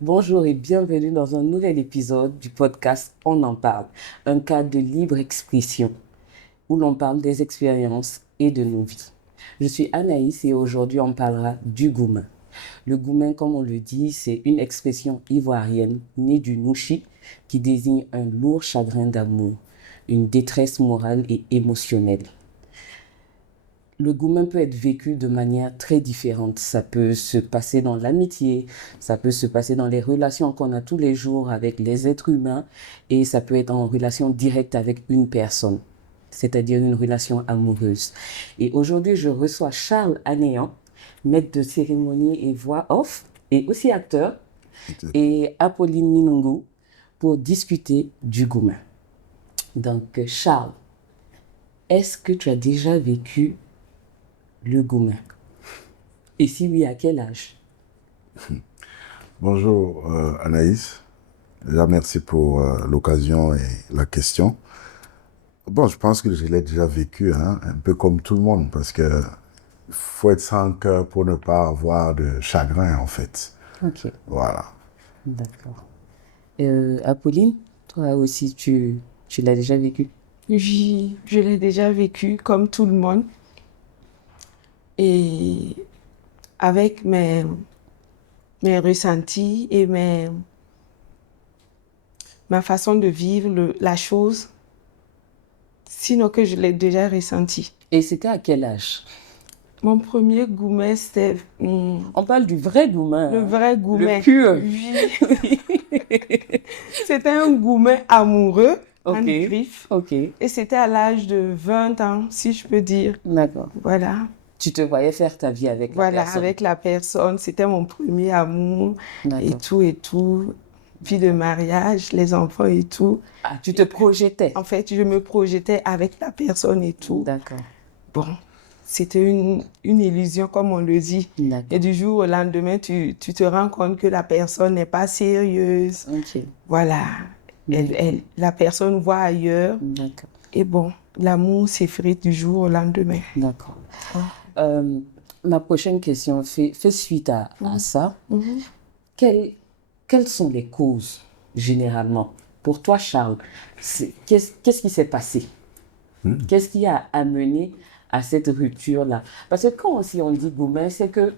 Bonjour et bienvenue dans un nouvel épisode du podcast On en parle, un cadre de libre expression où l'on parle des expériences et de nos vies. Je suis Anaïs et aujourd'hui on parlera du goumin. Le goumin, comme on le dit, c'est une expression ivoirienne née du nouchi qui désigne un lourd chagrin d'amour, une détresse morale et émotionnelle. Le goumin peut être vécu de manière très différente. Ça peut se passer dans l'amitié, ça peut se passer dans les relations qu'on a tous les jours avec les êtres humains et ça peut être en relation directe avec une personne, c'est-à-dire une relation amoureuse. Et aujourd'hui, je reçois Charles Anéant, maître de cérémonie et voix off et aussi acteur, et Apolline Minungu pour discuter du goumin. Donc, Charles, est-ce que tu as déjà vécu le goumin? Et si oui, à quel âge? Bonjour Anaïs, déjà merci pour l'occasion et la question. Bon, je pense que je l'ai déjà vécu, hein, un peu comme tout le monde, parce que faut être sans cœur pour ne pas avoir de chagrin en fait. Ok, Voilà. d'accord. Apolline, toi aussi, tu l'as déjà vécu? Oui, je l'ai déjà vécu comme tout le monde. Et avec mes ressentis et ma façon de vivre la chose, sinon que je l'ai déjà ressenti. Et c'était à quel âge? Mon premier goumet, c'était On parle du vrai goumin. le vrai goumet. Le pur. Oui. C'était un goumet amoureux, en Ok, griffe. ok, Et c'était à l'âge de 20 ans, si je peux dire. d'accord. Voilà. Tu te voyais faire ta vie avec la Voilà, personne? avec la personne. C'était mon premier amour et D'accord. tout et tout. Vie de mariage, les enfants et tout. Ah, tu te projetais? En fait, je me projetais avec la personne et tout. D'accord, Bon, c'était une illusion, comme on le dit. d'accord. Et du jour au lendemain, tu te rends compte que la personne n'est pas sérieuse. Ok, Voilà. La personne voit ailleurs. d'accord, Et bon, l'amour s'effrite du jour au lendemain. d'accord. Ma prochaine question fait suite à ça. Quelles sont les causes, généralement? Pour toi, Charles, qu'est-ce qui s'est passé? Qu'est-ce qui a amené à cette rupture-là? Parce que quand aussi on dit goumen, c'est que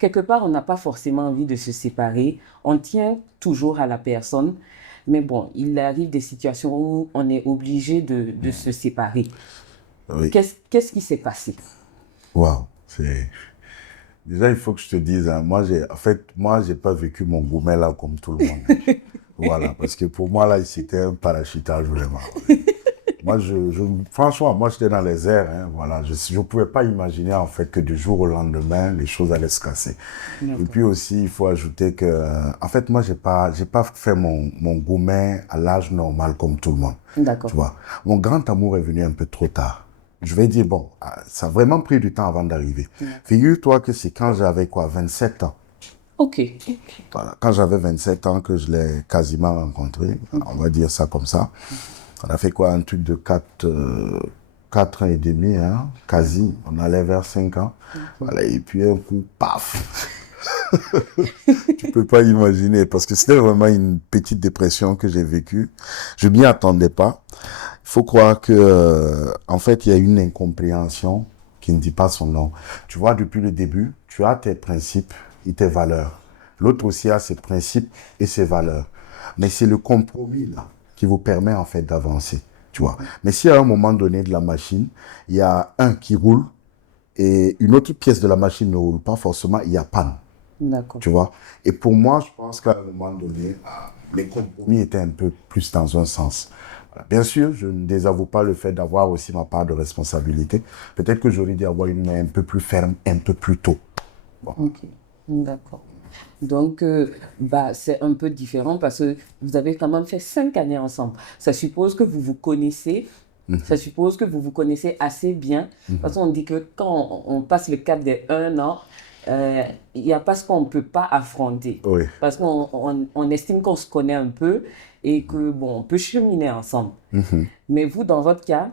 quelque part, on n'a pas forcément envie de se séparer. On tient toujours à la personne. Mais bon, il arrive des situations où on est obligé de se séparer. Oui. Qu'est-ce qui s'est passé? Waouh. Déjà, il faut que je te dise, hein, moi, j'ai pas vécu mon gourmet là comme tout le monde. Voilà, parce que pour moi, là, c'était un parachutage vraiment. Moi, franchement, moi, j'étais dans les airs, hein, voilà. Je pouvais pas imaginer, en fait, que du jour au lendemain, les choses allaient se casser. Et puis aussi, il faut ajouter que, en fait, moi, j'ai pas fait mon gourmet à l'âge normal comme tout le monde. D'accord. Tu vois. Mon grand amour est venu un peu trop tard. Je vais dire, bon, ça a vraiment pris du temps avant d'arriver. Figure-toi que c'est quand j'avais 27 ans. Ok. Voilà. Quand j'avais 27 ans que je l'ai quasiment rencontré, on va dire ça comme ça. On a fait quoi, un truc de 4 ans et demi, hein, quasi. On allait vers 5 ans. Voilà, et puis un coup, paf. Tu peux pas imaginer, parce que c'était vraiment une petite dépression que j'ai vécue. Je m'y attendais pas. Il faut croire que, en fait, il y a une incompréhension qui ne dit pas son nom. Tu vois, depuis le début, tu as tes principes et tes valeurs. L'autre aussi a ses principes et ses valeurs. Mais c'est le compromis, là, qui vous permet, en fait, d'avancer. Tu vois. Mais si à un moment donné de la machine, il y a un qui roule et une autre pièce de la machine ne roule pas, forcément, il y a panne. D'accord. Tu vois. Et pour moi, je pense qu'à un moment donné, les compromis étaient un peu plus dans un sens. Voilà. Bien sûr, je ne désavoue pas le fait d'avoir aussi ma part de responsabilité. Peut-être que j'aurais dû avoir une main un peu plus ferme, un peu plus tôt. Bon. Ok, d'accord. Donc, c'est un peu différent parce que vous avez quand même fait 5 années ensemble. Ça suppose que vous vous connaissez. Ça suppose que vous vous connaissez assez bien. Parce qu'on dit que quand on passe le cap des 1 an, il n'y a pas ce qu'on ne peut pas affronter. Oui. Parce qu'on estime qu'on se connaît un peu et que, bon, on peut cheminer ensemble. Mais vous, dans votre cas,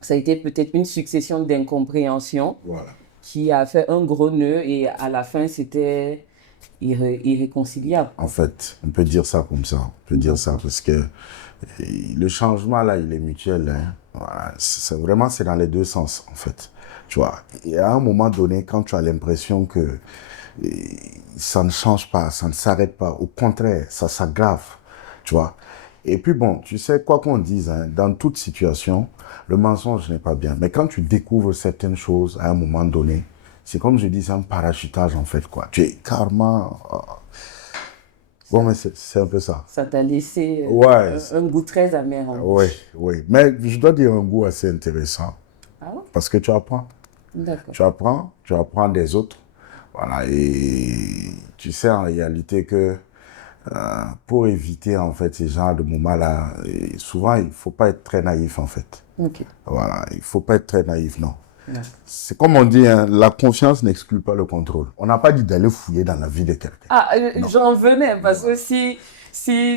ça a été peut-être une succession d'incompréhensions Voilà. qui a fait un gros nœud et à la fin, c'était irréconciliable. En fait, on peut dire ça comme ça. On peut dire ça parce que le changement, là, il est mutuel. Hein. Voilà. C'est dans les deux sens, en fait. Tu vois, et à un moment donné, quand tu as l'impression que ça ne change pas, ça ne s'arrête pas, au contraire, ça s'aggrave, tu vois. Et puis bon, tu sais, quoi qu'on dise, hein, dans toute situation, le mensonge n'est pas bien. Mais quand tu découvres certaines choses à un moment donné, c'est comme je dis, c'est un parachutage, en fait, quoi. Tu es carrément... Bon, mais c'est un peu ça. Ça t'a laissé Ouais. un goût très amer en Oui, bouche. oui. Mais je dois dire un goût assez intéressant. Ah ouais? Parce que tu apprends. D'accord. Tu apprends des autres. Voilà. Et tu sais en réalité que pour éviter en fait ces genres de moments-là, souvent il ne faut pas être très naïf en fait. Ok. Voilà. Il ne faut pas être très naïf, non. Ouais. C'est comme on dit, hein, la confiance n'exclut pas le contrôle. On n'a pas dit d'aller fouiller dans la vie de quelqu'un. Ah, j'en venais parce que si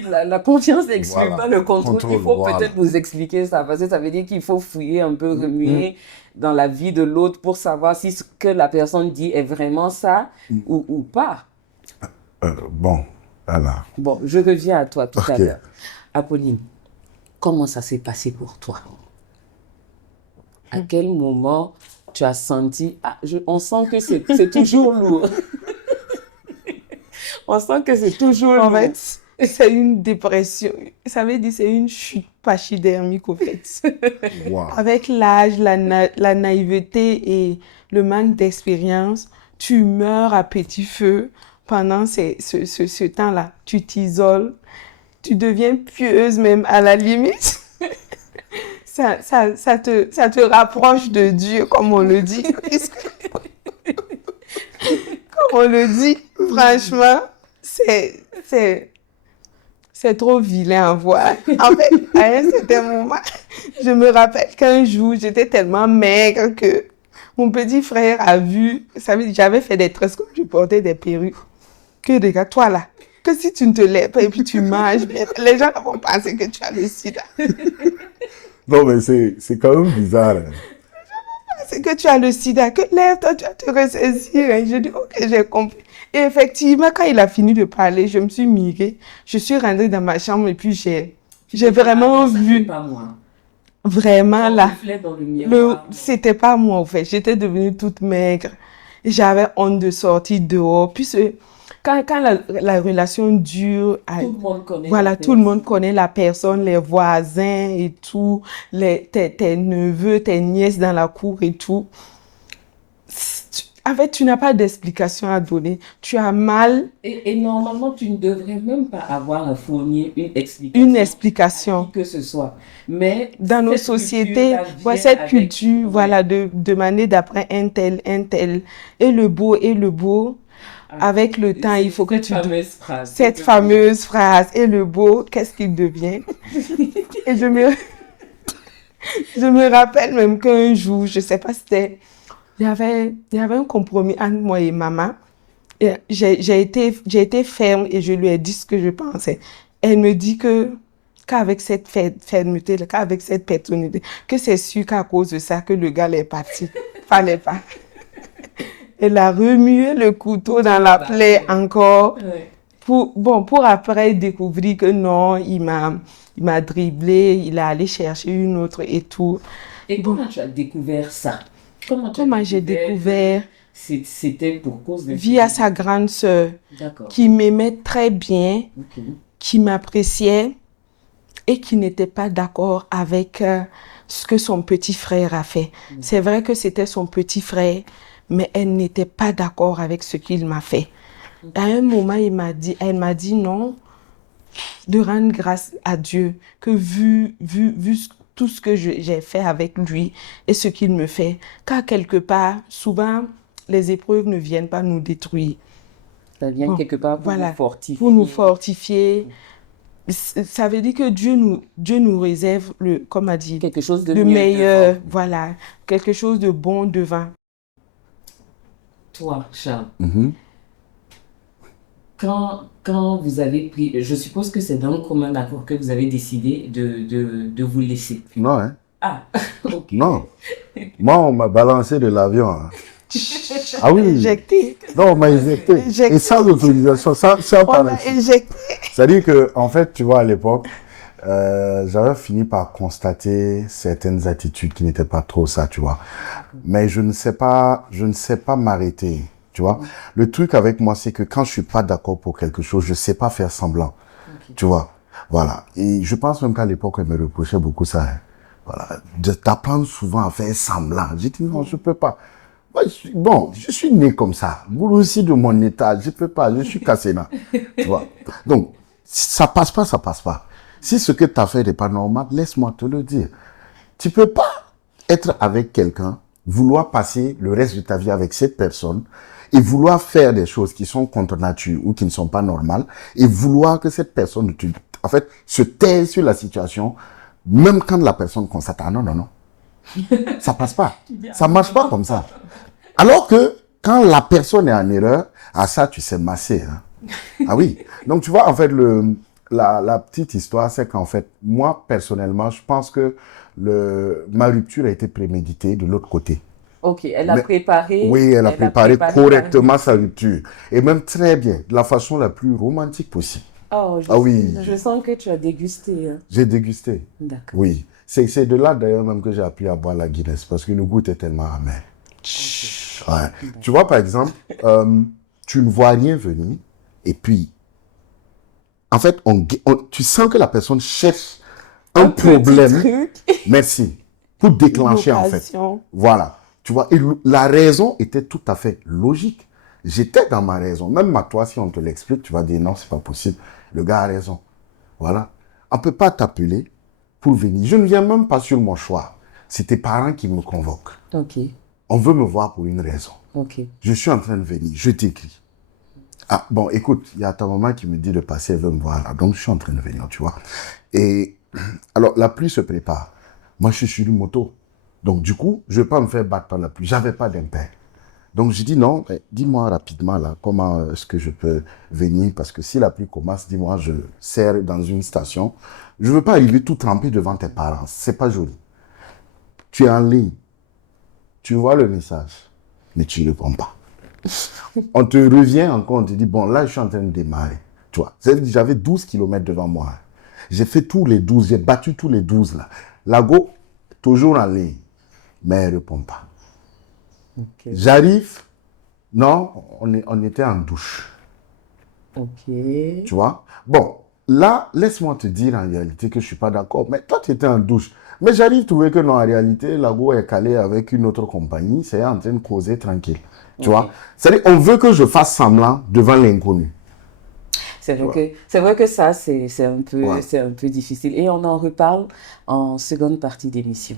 la confiance n'exclut Voilà. pas le contrôle, il faut Voilà. peut-être nous expliquer ça. Parce que ça veut dire qu'il faut fouiller un peu, remuer dans la vie de l'autre pour savoir si ce que la personne dit est vraiment ça ou pas. Bon, voilà. Bon, je reviens à toi tout à Ok. l'heure. Apolline, comment ça s'est passé pour toi? À quel moment tu as senti... Ah, on sent que c'est toujours lourd. On sent que c'est toujours En lourd. fait, c'est une dépression. Ça veut dire c'est une chute pachydermique, au fait. Wow. Avec l'âge, la naïveté et le manque d'expérience, tu meurs à petit feu pendant ce temps-là. Tu t'isoles, tu deviens pieuse même à la limite. Ça te rapproche de Dieu, comme on le dit. Comme on le dit, franchement, c'est trop vilain à voir. En fait, à un certain moment, je me rappelle qu'un jour, j'étais tellement maigre que mon petit frère a vu, ça veut dire, j'avais fait des tresses comme je portais des perruques. Que regarde, toi là, que si tu ne te lèves pas et puis tu manges bien, les gens vont penser que tu as le sida. Non, mais c'est quand même bizarre. Hein. C'est que tu as le sida, que lève-toi, tu vas te ressaisir. Et je dis, ok, j'ai compris. Et effectivement, quand il a fini de parler, je me suis mirée. Je suis rentrée dans ma chambre et puis j'ai vraiment vu, Pas moi. vraiment là. Reflet dans le miroir. C'était pas moi, en fait. J'étais devenue toute maigre. Et j'avais honte de sortir dehors. Puis quand la relation dure, Tout le monde connaît. voilà, la tout le monde personne. connaît la personne, les voisins et tout, tes neveux, tes nièces dans la cour et tout. En fait, tu n'as pas d'explication à donner. Tu as mal, Et normalement, tu ne devrais même pas avoir à fournir une explication. une explication. Que ce soit. Mais Dans nos cette sociétés, culture-là ouais, vient cette avec- culture, voilà, de demander d'après un tel. Et le beau, avec le temps, il faut que Cette tu... fameuse phrase. Cette fameuse phrase, et le beau, qu'est-ce qu'il devient? Et je me rappelle même qu'un jour, je sais pas, il y avait un compromis entre moi et maman. Et j'ai été ferme et je lui ai dit ce que je pensais. Elle me dit qu'avec cette fermeté, qu'avec cette personnalité, que c'est sûr qu'à cause de ça, que le gars est parti. Fallait pas. Elle a remué le couteau dans la plaie encore. Ouais. Pour après découvrir que non, il m'a dribblé, il est allé chercher une autre et tout. Et comment tu as découvert ça? Comment j'ai découvert? C'était pour cause de... Via sa grande sœur, D'accord. qui m'aimait très bien, Ok. qui m'appréciait et qui n'était pas d'accord avec ce que son petit frère a fait. C'est vrai que c'était son petit frère, mais elle n'était pas d'accord avec ce qu'il m'a fait. À un moment, elle m'a dit non, de rendre grâce à Dieu, que vu tout ce que j'ai fait avec lui et ce qu'il me fait, car quelque part, souvent, les épreuves ne viennent pas nous détruire. Ça vient Bon, quelque part pour voilà, nous fortifier. pour nous fortifier. Ça veut dire que Dieu nous réserve, comme a dit, Quelque chose de le mieux meilleur, devant. voilà, quelque chose de bon devant. Toi, Charles, Mhm. quand vous avez pris... Je suppose que c'est dans le commun accord que vous avez décidé de vous laisser. Non, hein? Ah, ok. Non. Moi, on m'a balancé de l'avion. Hein. Ah oui. Injecté. Non, on m'a injecté. Injecté. Et sans autorisation, sans On m'a parler. injecté. C'est-à-dire que, en fait, tu vois, à l'époque, j'avais fini par constater certaines attitudes qui n'étaient pas trop ça, tu vois. Mais je ne sais pas m'arrêter, tu vois. Le truc avec moi, c'est que quand je suis pas d'accord pour quelque chose, je sais pas faire semblant, tu vois. Voilà. Et je pense même qu'à l'époque, elle me reprochait beaucoup ça. Hein. Voilà. D'apprendre souvent à faire semblant. J'ai dit non, je peux pas. Moi, je suis né comme ça. Vous aussi de mon état, je peux pas, je suis cassé là. Tu vois. Donc, si ça passe pas, ça passe pas. Si ce que tu as fait n'est pas normal, laisse-moi te le dire. Tu peux pas être avec quelqu'un, vouloir passer le reste de ta vie avec cette personne et vouloir faire des choses qui sont contre nature ou qui ne sont pas normales et vouloir que cette personne, en fait, se taise sur la situation, même quand la personne constate, ah non, non, non. Ça passe pas. Ça marche pas comme ça. Alors que quand la personne est en erreur, à ça, tu sais masser. Hein. Ah oui. Donc, tu vois, en fait, la petite histoire, c'est qu'en fait, moi, personnellement, je pense que ma rupture a été préméditée de l'autre côté. Ok, elle a préparé. Oui, elle a préparé correctement sa rupture. Et même très bien, de la façon la plus romantique possible. Oh, oui. Je sens que tu as dégusté. Hein. J'ai dégusté. D'accord. Oui. C'est de là d'ailleurs même que j'ai appris à boire la Guinness parce que le goût était tellement amer. Okay. Ouais. Tu vois, par exemple, tu ne vois rien venir et puis, en fait, tu sens que la personne cherche un problème. Merci. Pour déclencher, en fait. Voilà. Tu vois, et la raison était tout à fait logique. J'étais dans ma raison. Même à toi, si on te l'explique, tu vas dire non, c'est pas possible. Le gars a raison. Voilà. On ne peut pas t'appeler pour venir. Je ne viens même pas sur mon choix. C'est tes parents qui me convoquent. Ok. On veut me voir pour une raison. Ok. Je suis en train de venir. Je t'écris. Ah, bon, écoute, il y a ta maman qui me dit de passer, elle veut me voir là. Donc, je suis en train de venir, tu vois. Et alors, la pluie se prépare. Moi, je suis sur une moto. Donc, du coup, je ne vais pas me faire battre par la pluie. Je n'avais pas d'impair. Donc, je dis non, dis-moi rapidement là, comment est-ce que je peux venir? Parce que si la pluie commence, dis-moi, je sers dans une station. Je ne veux pas arriver tout trempé devant tes parents. C'est pas joli. Tu es en ligne. Tu vois le message, mais tu ne réponds pas. On te revient encore, on te dit, bon, là, je suis en train de démarrer. Tu vois, j'avais 12 km devant moi. J'ai fait tous les 12, j'ai battu tous les 12 là. Lago, toujours en ligne, mais elle ne répond pas. Okay. J'arrive, non, on était en douche. Ok. Tu vois? Bon, là, laisse-moi te dire en réalité que je ne suis pas d'accord. Mais toi, tu étais en douche. Mais j'arrive à trouver que non, en réalité, Lago est calé avec une autre compagnie. C'est en train de causer tranquille. Tu vois? C'est-à-dire, on veut que je fasse semblant devant l'inconnu. C'est vrai que ça, c'est un peu difficile. Et on en reparle en seconde partie d'émission.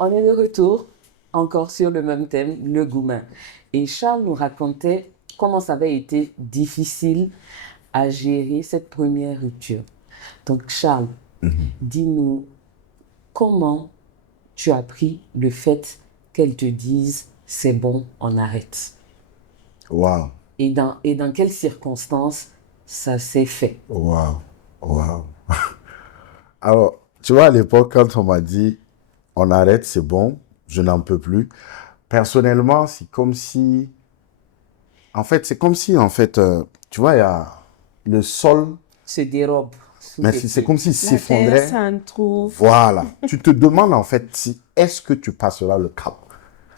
On est de retour, encore sur le même thème, le goumin. Et Charles nous racontait comment ça avait été difficile à gérer cette première rupture. Donc Charles, dis-nous comment tu as pris le fait qu'elle te dise « c'est bon, on arrête ». Wow. Et dans quelles circonstances ça s'est fait? Wow. Wow. Alors, tu vois, à l'époque, quand on m'a dit on arrête, c'est bon, je n'en peux plus. Personnellement, c'est comme si... En fait, tu vois, il y a le sol... Se dérobe. Merci, c'est comme s'il s'effondrait. Trouve. Voilà. Tu te demandes, en fait, est-ce que tu passeras le cap?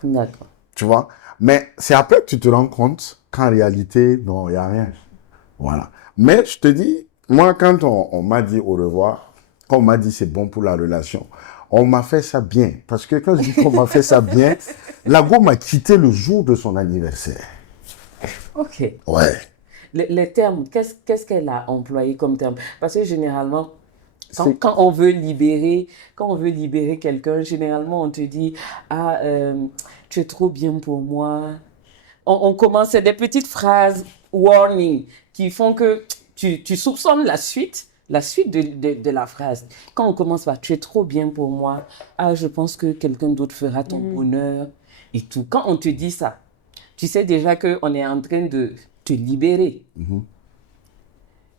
D'accord. Tu vois? Mais c'est après que tu te rends compte qu'en réalité, non, il n'y a rien. Voilà. Mais je te dis, moi, quand on m'a dit au revoir, quand on m'a dit c'est bon pour la relation, on m'a fait ça bien. Parce que quand je dis qu'on m'a fait ça bien, Lago m'a quitté le jour de son anniversaire. Ok. Ouais. Les termes, qu'est-ce qu'elle a employé comme terme? Parce que généralement, quand on veut libérer quelqu'un, généralement on te dit « Ah, tu es trop bien pour moi ». On commence, c'est des petites phrases warning qui font que tu soupçonnes la suite de la phrase. Quand on commence par « tu es trop bien pour moi », ah, je pense que quelqu'un d'autre fera ton bonheur. et tout. Quand on te dit ça, tu sais déjà qu'on est en train de te libérer.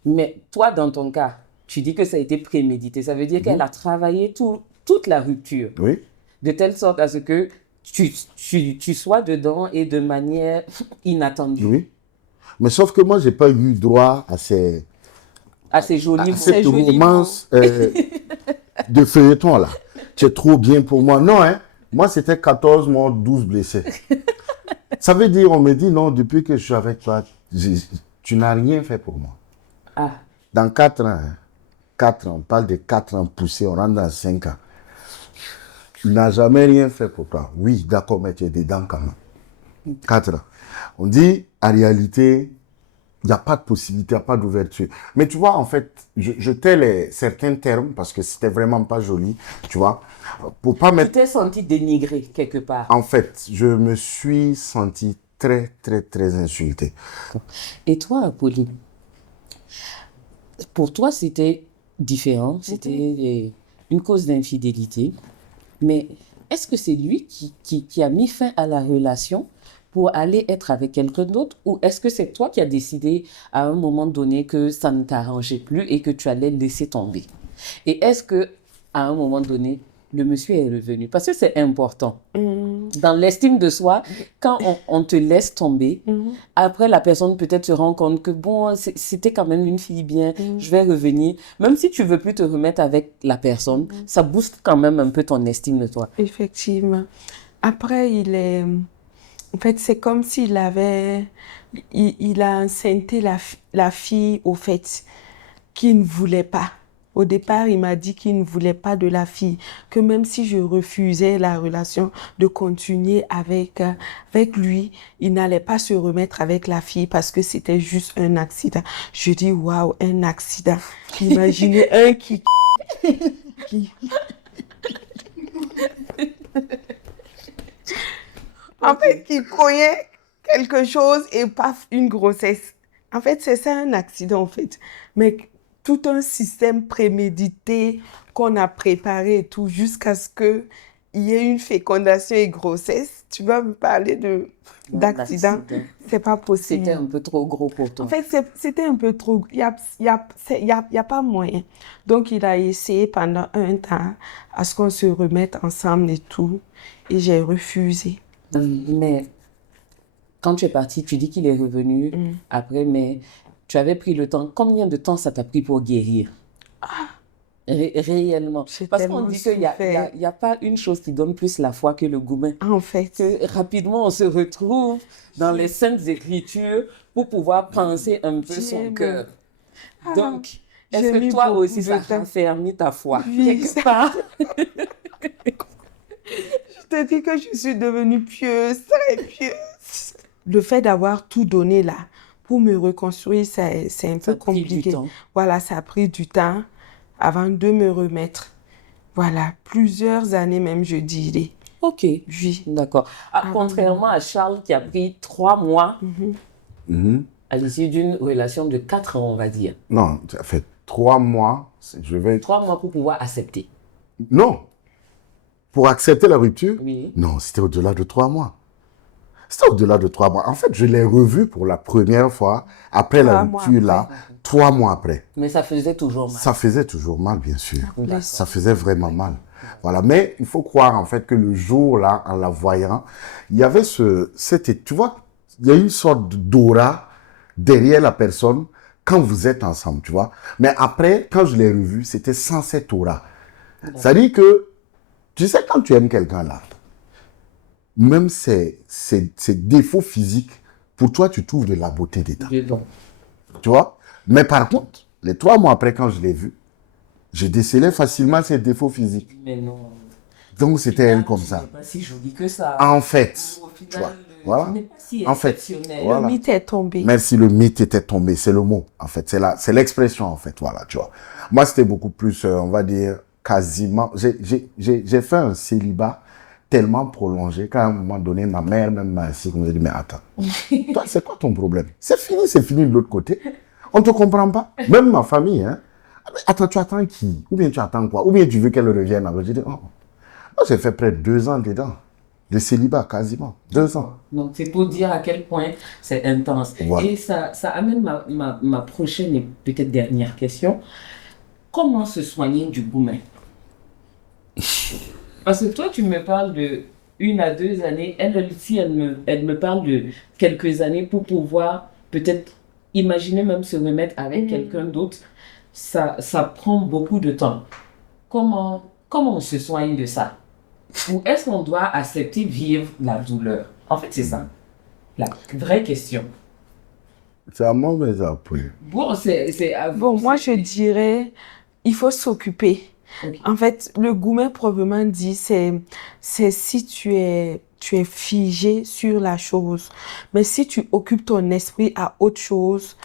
Mais toi, dans ton cas, tu dis que ça a été prémédité. Ça veut dire qu'elle a travaillé toute la rupture. Oui. De telle sorte à ce que tu sois dedans et de manière inattendue. Oui. Mais sauf que moi, j'ai pas eu droit à ces... À ces jolis mots. cette romance de feuilleton là. Tu es trop bien pour moi. Non, hein. Moi, c'était 14 morts, 12 blessés. Ça veut dire, on me dit, non, depuis que je suis avec toi, tu n'as rien fait pour moi. Ah. Dans 4 ans, hein, 4 ans, on parle de 4 ans poussés, on rentre dans 5 ans. Tu n'as jamais rien fait pour toi. Oui, d'accord, mais tu es dedans quand même. 4 ans. On dit, en réalité, il n'y a pas de possibilité, il n'y a pas d'ouverture. Mais tu vois, en fait, je tais certains termes parce que c'était vraiment pas joli, tu vois. Pour pas mettre... Tu t'es senti dénigré quelque part. En fait, je me suis senti très, très, très insulté. Et toi, Apolline, pour toi, c'était différent, c'était une cause d'infidélité. Mais est-ce que c'est lui qui a mis fin à la relation pour aller être avec quelqu'un d'autre, ou est-ce que c'est toi qui as décidé à un moment donné que ça ne t'arrangeait plus et que tu allais laisser tomber? Et est-ce que à un moment donné, le monsieur est revenu? Parce que c'est important. Dans l'estime de soi, quand on te laisse tomber, après la personne peut-être se rend compte que bon, c'était quand même une fille bien, je vais revenir. Même si tu veux plus te remettre avec la personne, ça booste quand même un peu ton estime de toi. Effectivement. Après, en fait, c'est comme s'il avait... Il a enceinté la fille, au fait, qu'il ne voulait pas. Au départ, il m'a dit qu'il ne voulait pas de la fille, que même si je refusais la relation de continuer avec lui, il n'allait pas se remettre avec la fille parce que c'était juste un accident. Je dis, waouh, un accident. Imaginez un qui... En fait, qui croyait quelque chose et paf, une grossesse. En fait, c'est ça un accident, en fait. Mais tout un système prémédité qu'on a préparé et tout jusqu'à ce qu'il y ait une fécondation et grossesse. Tu vas me parler d'accident. C'est pas possible. C'était un peu trop gros pour toi. En fait, c'était un peu trop... Il y a pas moyen. Donc, il a essayé pendant un temps à ce qu'on se remette ensemble et tout. Et j'ai refusé. Mais quand tu es partie, tu dis qu'il est revenu après, mais tu avais pris le temps. Combien de temps ça t'a pris pour guérir? Réellement. Parce qu'on dit qu'il n'y a pas une chose qui donne plus la foi que le gourmet. En fait. Que rapidement, on se retrouve dans les saintes écritures pour pouvoir penser un peu son cœur. Donc, est-ce que toi aussi, ça a raffermi ta foi? Oui, quelque part. Je te dis que je suis devenue pieuse, très pieuse. Le fait d'avoir tout donné là, pour me reconstruire, c'est un peu compliqué. Voilà, ça a pris du temps avant de me remettre. Voilà, plusieurs années même, je dirais. Ok, oui, d'accord. Contrairement à Charles qui a pris 3 mois à l'issue d'une relation de 4 ans, on va dire. Non, ça fait 3 mois. 3 mois pour pouvoir accepter. Non. Pour accepter la rupture? Oui. Non, c'était au-delà de 3 mois. C'était au-delà de 3 mois. En fait, je l'ai revu pour la première fois après la rupture là, 3 mois après. Mais ça faisait toujours mal. Ça faisait toujours mal, bien sûr. Ça faisait vraiment mal. Voilà. Mais il faut croire en fait que le jour là, en la voyant, il y avait tu vois, il y a une sorte d'aura derrière la personne quand vous êtes ensemble, tu vois. Mais après, quand je l'ai revu, c'était sans cette aura. Ça dit que tu sais, quand tu aimes quelqu'un là, même ses défauts physiques, pour toi, tu trouves de la beauté dedans. Tu vois? Mais par contre, les 3 mois après, quand je l'ai vu, je décelais facilement ses défauts physiques. Mais non. Donc, c'était elle comme ça. Pas si jolie que ça. En fait, au final, tu vois, voilà. Pas si En fait, voilà. Le mythe est tombé. Merci, le mythe était tombé, c'est le mot. En fait, c'est l'expression, en fait, voilà, tu vois. Moi, c'était beaucoup plus, on va dire, quasiment, j'ai fait un célibat tellement prolongé qu'à un moment donné, ma mère même m'a assis, me dit, mais attends, toi, c'est quoi ton problème? C'est fini de l'autre côté. On ne te comprend pas. Même ma famille, hein. Attends, tu attends qui? Ou bien tu attends quoi? Ou bien tu veux qu'elle revienne? Alors, j'ai dit, oh, moi, j'ai fait près de 2 ans dedans. de célibat, quasiment. 2 ans. Donc, c'est pour dire à quel point c'est intense. Voilà. Et ça amène ma prochaine et peut-être dernière question. Comment se soigner du gourmet? Parce que toi, tu me parles de 1 à 2 années. Elle aussi, elle me parle de quelques années pour pouvoir peut-être imaginer même se remettre avec quelqu'un d'autre. Ça prend beaucoup de temps. Comment on se soigne de ça? Ou est-ce qu'on doit accepter vivre la douleur? En fait, c'est ça. La vraie question. C'est à moi, mais après. Bon, c'est à vous. Bon, moi, je dirais, il faut s'occuper. Ok. En fait, le gourmet proprement dit, c'est si tu es figé sur la chose. Mais si tu occupes ton esprit à autre chose,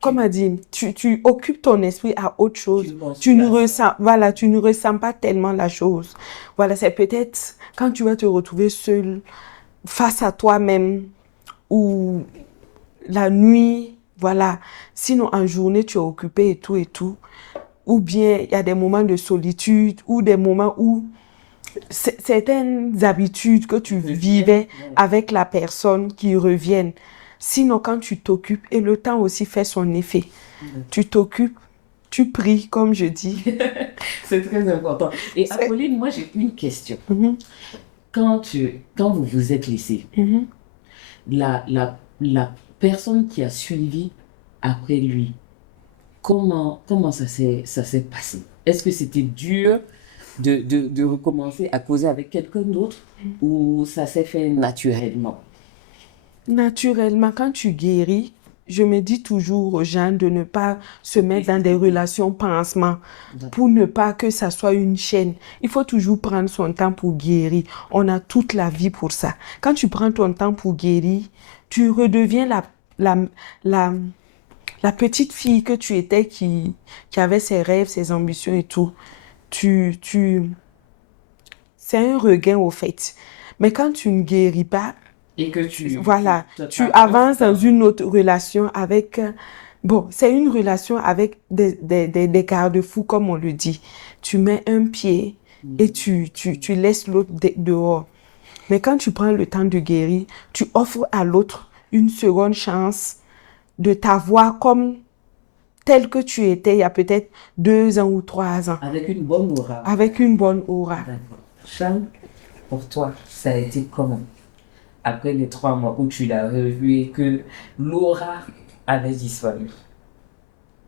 comme a dit, tu occupes ton esprit à autre chose, tu ne ressens pas tellement la chose. Voilà, c'est peut-être quand tu vas te retrouver seul face à toi-même ou la nuit, voilà. Sinon, en journée, tu es occupé et tout. Ou bien, il y a des moments de solitude ou des moments où certaines habitudes que tu vivais avec la personne qui reviennent. Sinon, quand tu t'occupes, et le temps aussi fait son effet, tu t'occupes, tu pries, comme je dis. C'est très important. Et Apolline, moi, j'ai une question. Mhm. Quand vous vous êtes laissé, Mhm. la personne qui a suivi après lui, comment ça s'est passé? Est-ce que c'était dur de recommencer à causer avec quelqu'un d'autre ou ça s'est fait naturellement? Naturellement, quand tu guéris, je me dis toujours aux gens de ne pas se mettre dans des relations pansement pour ne pas que ça soit une chaîne. Il faut toujours prendre son temps pour guérir. On a toute la vie pour ça. Quand tu prends ton temps pour guérir, tu redeviens la petite fille que tu étais qui avait ses rêves, ses ambitions et tout. C'est un regain au fait. Mais quand tu ne guéris pas, Et que tu avances dans une autre relation avec... Bon, c'est une relation avec des garde-fous, comme on le dit. Tu mets un pied et tu laisses l'autre dehors. Mais quand tu prends le temps de guérir, tu offres à l'autre une seconde chance de t'avoir comme tel que tu étais il y a peut-être 2 ans ou 3 ans. Avec une bonne aura. Avec une bonne aura. D'accord. Charles, pour toi, ça a été comment? Après les 3 mois où tu l'as revu et que l'aura avait disparu.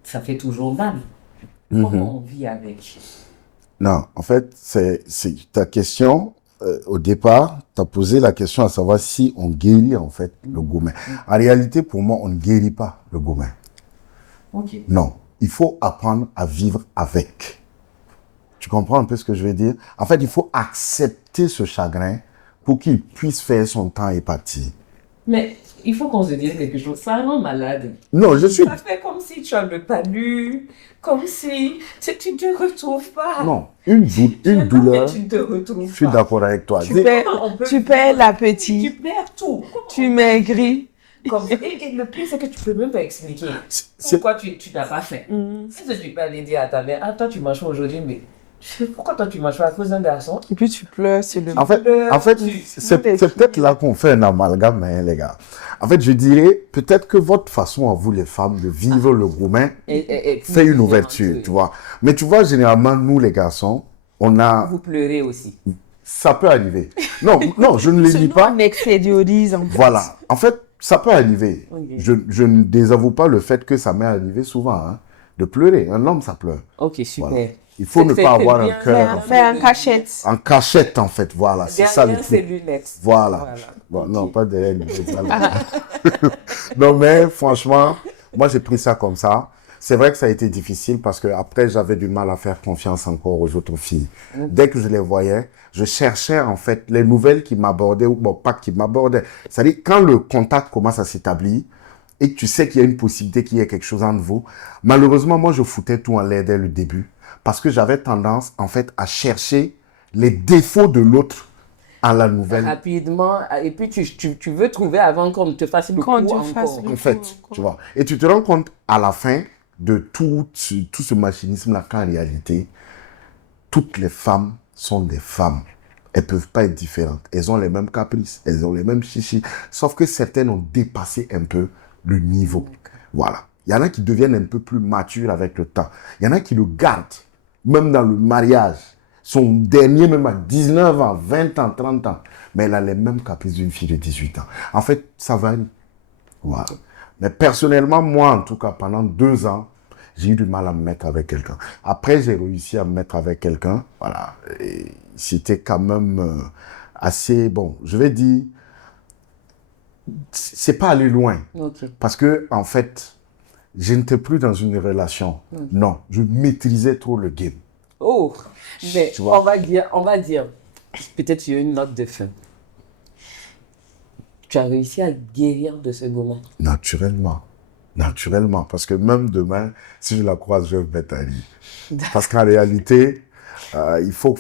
Ça fait toujours mal. Comment on vit avec? Non, en fait, c'est ta question. Au départ, tu as posé la question à savoir si on guérit en fait le gourmet. En réalité, pour moi, on ne guérit pas le gourmet. Ok. Non, il faut apprendre à vivre avec. Tu comprends un peu ce que je veux dire? En fait, il faut accepter ce chagrin pour qu'il puisse faire son temps et partir. Mais il faut qu'on se dise quelque chose. Ça rend malade. Non, je suis... Ça fait comme si tu n'avais pas lu, comme si tu ne te retrouves pas. Non, une douleur, Tu ne te retrouves pas. je suis d'accord avec toi. Tu perds l'appétit. Tu perds tout. Tu maigris. Et le pire, c'est que tu ne peux même pas expliquer pourquoi tu n'as pas fait. Si tu peux aller dire à ta mère, ah, toi tu manges aujourd'hui, mais pourquoi toi tu manges pas à cause d'un garçon? Et puis tu pleures sur le... En fait, c'est peut-être là qu'on fait un amalgame, hein, les gars. En fait, je dirais peut-être que votre façon à vous, les femmes, de vivre le gourmet fait une ouverture, tu vois. Mais tu vois, généralement, nous, les garçons, on a... Vous pleurez aussi. Ça peut arriver. Non, je ne les nie pas. On extériorise en fait. Voilà. En fait, ça peut arriver. Okay. Je ne désavoue pas le fait que ça m'est arrivé souvent, hein, de pleurer. Un homme, ça pleure. Ok, super. Voilà. Il faut ne pas avoir un cœur. Faire en cachette. En cachette, en fait, voilà. C'est ça le Derrière truc. ses lunettes. Voilà. Bon, non, pas derrière les lunettes. Non, mais franchement, moi, j'ai pris ça comme ça. C'est vrai que ça a été difficile parce que après j'avais du mal à faire confiance encore aux autres filles. Dès que je les voyais, je cherchais en fait les nouvelles qui m'abordaient ou bon, pas qui m'abordaient. C'est-à-dire quand le contact commence à s'établir et que tu sais qu'il y a une possibilité qu'il y ait quelque chose entre vous, malheureusement, moi, je foutais tout en l'air dès le début parce que j'avais tendance en fait à chercher les défauts de l'autre à la nouvelle. Rapidement, et puis tu veux trouver avant qu'on te fasse le coup encore. En fait, tu vois. Et tu te rends compte à la fin de tout ce machinisme-là qu'en réalité, toutes les femmes sont des femmes. Elles ne peuvent pas être différentes. Elles ont les mêmes caprices, elles ont les mêmes chichis. Sauf que certaines ont dépassé un peu le niveau. Voilà. Il y en a qui deviennent un peu plus matures avec le temps. Il y en a qui le gardent, même dans le mariage. Son dernier, même à 19 ans, 20 ans, 30 ans. Mais elle a les mêmes caprices d'une fille de 18 ans. En fait, ça varie. Voilà. Mais personnellement, moi, en tout cas, pendant 2 ans, j'ai eu du mal à me mettre avec quelqu'un. Après, j'ai réussi à me mettre avec quelqu'un. Voilà. Et c'était quand même assez, bon, je vais dire, c'est pas aller loin. Ok. Parce que, en fait, je n'étais plus dans une relation. Non, je maîtrisais trop le game. Oh, mais Tu vois. on va dire, peut-être sur une note de fin. Tu as réussi à guérir de ce gourmand. Naturellement. Naturellement. Parce que même demain, si je la croise, je vais me mettre à rire. Parce qu'en réalité, il faut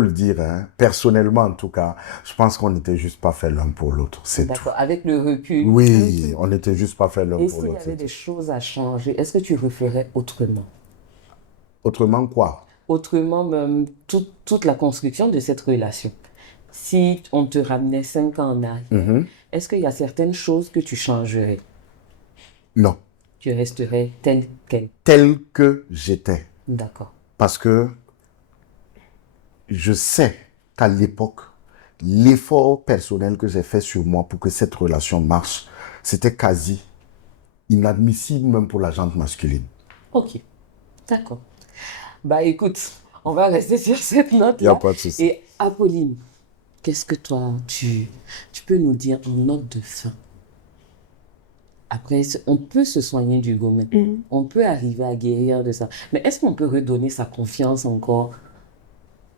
le dire, hein. Personnellement en tout cas, je pense qu'on n'était juste pas fait l'un pour l'autre. C'est tout. D'accord, avec le recul. Oui, on n'était juste pas fait l'un Et pour s'il y l'autre. avait des choses à changer, est-ce que tu referais autrement? Autrement quoi? Autrement, même toute la construction de cette relation. Si on te ramenait 5 ans en arrière, est-ce qu'il y a certaines choses que tu changerais? Non. Tu resterais tel quel? Tel que j'étais. D'accord. Parce que je sais qu'à l'époque, l'effort personnel que j'ai fait sur moi pour que cette relation marche, c'était quasi inadmissible même pour la gente masculine. Ok, d'accord. Bah écoute, on va rester sur cette Il n'y a note-là. pas de souci. Et Apolline, qu'est-ce que toi, tu peux nous dire en note de fin? Après, on peut se soigner du gourmet. On peut arriver à guérir de ça. Mais est-ce qu'on peut redonner sa confiance encore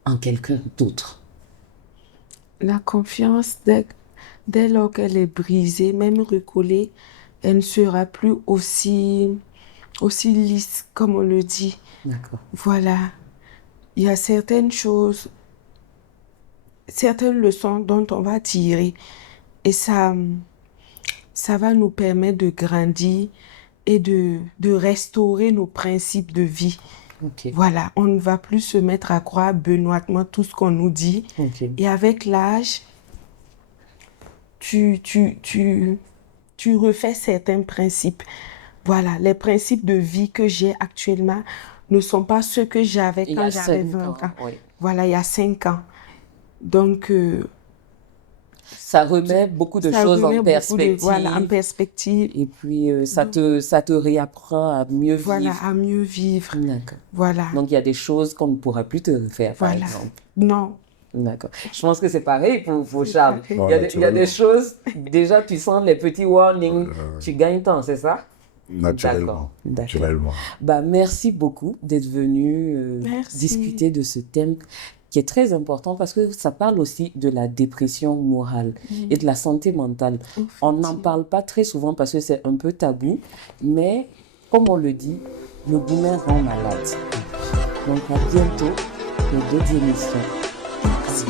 en quelqu'un d'autre? La confiance, dès lors qu'elle est brisée, même recollée, elle ne sera plus aussi lisse, comme on le dit. D'accord. Voilà. Il y a certaines choses, certaines leçons dont on va tirer. Et ça va nous permettre de grandir et de restaurer nos principes de vie. Ok. Voilà, on ne va plus se mettre à croire benoîtement tout ce qu'on nous dit. Ok. Et avec l'âge, tu refais certains principes. Voilà, les principes de vie que j'ai actuellement ne sont pas ceux que j'avais Il y quand a j'avais 5 20 ans, ans. oui. Voilà, il y a 5 ans. Donc, Ça remet beaucoup de ça choses remet en beaucoup perspective. voilà, en perspective. Et puis, ça te réapprend à mieux Voilà, vivre. à mieux vivre. D'accord. Voilà. Donc, il y a des choses qu'on ne pourra plus te refaire, par Voilà. exemple. Non. D'accord. Je pense que c'est pareil pour Charles. pareil. Non, Il y a des choses, déjà, tu sens les petits warnings, tu gagnes temps, c'est ça? Naturellement. D'accord. Naturellement. Bah, merci beaucoup d'être venu Merci. discuter de ce thème qui est très important parce que ça parle aussi de la dépression morale et de la santé mentale. On n'en parle pas très souvent parce que c'est un peu tabou, mais comme on le dit, le gourmet rend malade. Donc à bientôt pour d'autres émissions. Merci.